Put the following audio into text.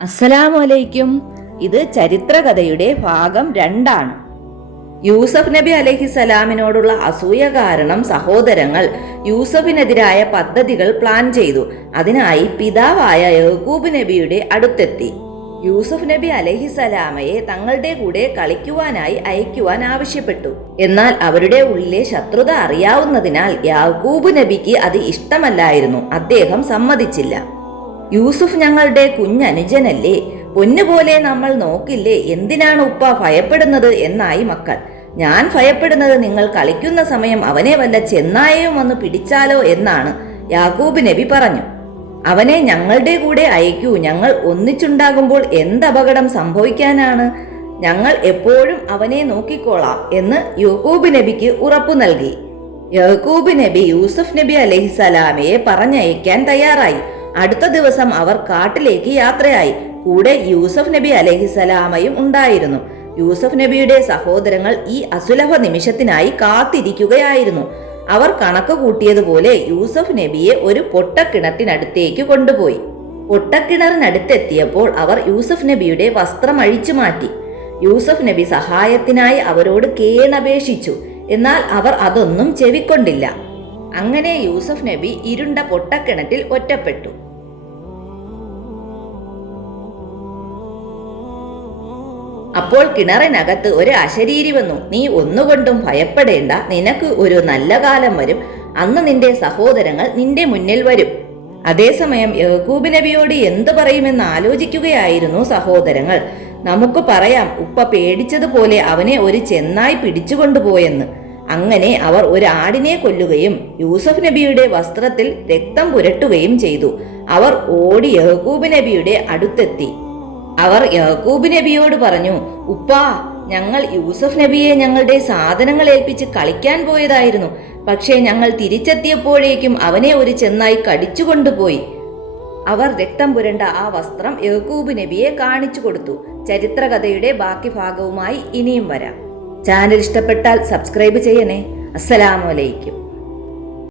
അസ്സലാമലൈക്കും. ഇത് ചരിത്രകഥയുടെ ഭാഗം 2. യൂസഫ് നബി അലൈഹിസലാമിനോടുള്ള അസൂയ കാരണം സഹോദരങ്ങൾ യൂസഫിനെതിരായ പദ്ധതികൾ പ്ലാൻ ചെയ്തു. അതിനായി പിതാവായ യാക്കൂബ് നബിയുടെ അടുത്തെത്തി. യൂസഫ് നബി അലൈഹിസലാമയെ തങ്ങളുടെ കൂടെ കളിക്കുവാനായി അയക്കുവാൻ ആവശ്യപ്പെട്ടു. എന്നാൽ അവരുടെ ഉള്ളിലെ ശത്രുത അറിയാവുന്നതിനാൽ യാക്കൂബ് നബിക്ക് അത് ഇഷ്ടമല്ലായിരുന്നു. അദ്ദേഹം സമ്മതിച്ചില്ല. യൂസുഫ് ഞങ്ങളുടെ കുഞ്ഞനുജനല്ലേ, പൊന്നുപോലെ നമ്മൾ നോക്കില്ലേ, എന്തിനാണ് ഉപ്പ ഭയപ്പെടുന്നത് എന്നായി മക്കൾ. ഞാൻ ഭയപ്പെടുന്നത് നിങ്ങൾ കളിക്കുന്ന സമയം അവനെ വല്ല ചെന്നായയും വന്ന് പിടിച്ചാലോ എന്നാണ്. യാക്കൂബ് നബി പറഞ്ഞു, അവനെ ഞങ്ങളുടെ കൂടെ അയക്കൂ. ഞങ്ങൾ ഒന്നിച്ചുണ്ടാകുമ്പോൾ എന്തപകടം സംഭവിക്കാനാണ്? ഞങ്ങൾ എപ്പോഴും അവനെ നോക്കിക്കോളാം എന്ന് യാക്കൂബ് നബിക്ക് ഉറപ്പു നൽകി. യാക്കൂബ് നബി യൂസുഫ് നബി അലൈഹിസലാമയെ പറഞ്ഞയക്കാൻ തയ്യാറായി. അടുത്ത ദിവസം അവർ കാട്ടിലേക്ക് യാത്രയായി. കൂടെ യൂസഫ് നബി അലൈഹിസലാമയും ഉണ്ടായിരുന്നു. യൂസഫ് നബിയുടെ സഹോദരങ്ങൾ ഈ അസുലഭ നിമിഷത്തിനായി കാത്തിരിക്കുകയായിരുന്നു. അവർ കണക്ക് കൂട്ടിയതുപോലെ യൂസഫ് നബിയെ ഒരു പൊട്ടക്കിണറ്റിനടുത്തേക്ക് കൊണ്ടുപോയി. പൊട്ടക്കിണറിനടുത്തെത്തിയപ്പോൾ അവർ യൂസഫ് നബിയുടെ വസ്ത്രം അഴിച്ചു മാറ്റി. യൂസഫ് നബി സഹായത്തിനായി അവരോട് കേണപേക്ഷിച്ചു. എന്നാൽ അവർ അതൊന്നും ചെവിക്കൊണ്ടില്ല. അങ്ങനെ യൂസഫ് നബി ഇരുണ്ട പൊട്ടക്കിണറ്റിൽ ഒറ്റപ്പെട്ടു. അപ്പോൾ കിണറിനകത്ത് ഒരു അശരീരി വന്നു. നീ ഒന്നുകൊണ്ടും ഭയപ്പെടേണ്ട, നിനക്ക് ഒരു നല്ല കാലം വരും. അന്ന് നിന്റെ സഹോദരങ്ങൾ നിന്റെ മുന്നിൽ വരും. അതേസമയം യാക്കൂബ് നബിയോട് എന്തു പറയുമെന്ന് ആലോചിക്കുകയായിരുന്നു സഹോദരങ്ങൾ. നമുക്ക് പറയാം, ഉപ്പ പേടിച്ചതുപോലെ അവനെ ഒരു ചെന്നായി പിടിച്ചുകൊണ്ടുപോയെന്ന്. അങ്ങനെ അവർ ഒരു ആടിനെ കൊല്ലുകയും യൂസഫ് നബിയുടെ വസ്ത്രത്തിൽ രക്തം പുരട്ടുകയും ചെയ്തു. അവർ ഓടി യാക്കൂബ് നബിയുടെ അടുത്തെത്തി. അവർ യാക്കൂബ് നബിയോട് പറഞ്ഞു, ഉപ്പാ, ഞങ്ങൾ യൂസഫ് നബിയെ ഞങ്ങളുടെ സാധനങ്ങൾ ഏൽപ്പിച്ച് കളിക്കാൻ പോയതായിരുന്നു. പക്ഷേ ഞങ്ങൾ തിരിച്ചെത്തിയപ്പോഴേക്കും അവനെ ഒരു ചെന്നായി കടിച്ചുകൊണ്ടുപോയി. അവർ രക്തം പുരണ്ട ആ വസ്ത്രം യാക്കൂബ് നബിയെ കാണിച്ചു കൊടുത്തു. ചരിത്രകഥയുടെ ബാക്കി ഭാഗവുമായി ഇനിയും വരാം. ചാനൽ ഇഷ്ടപ്പെട്ടാൽ സബ്സ്ക്രൈബ് ചെയ്യണേ. അസ്സലാമു അലൈക്കും.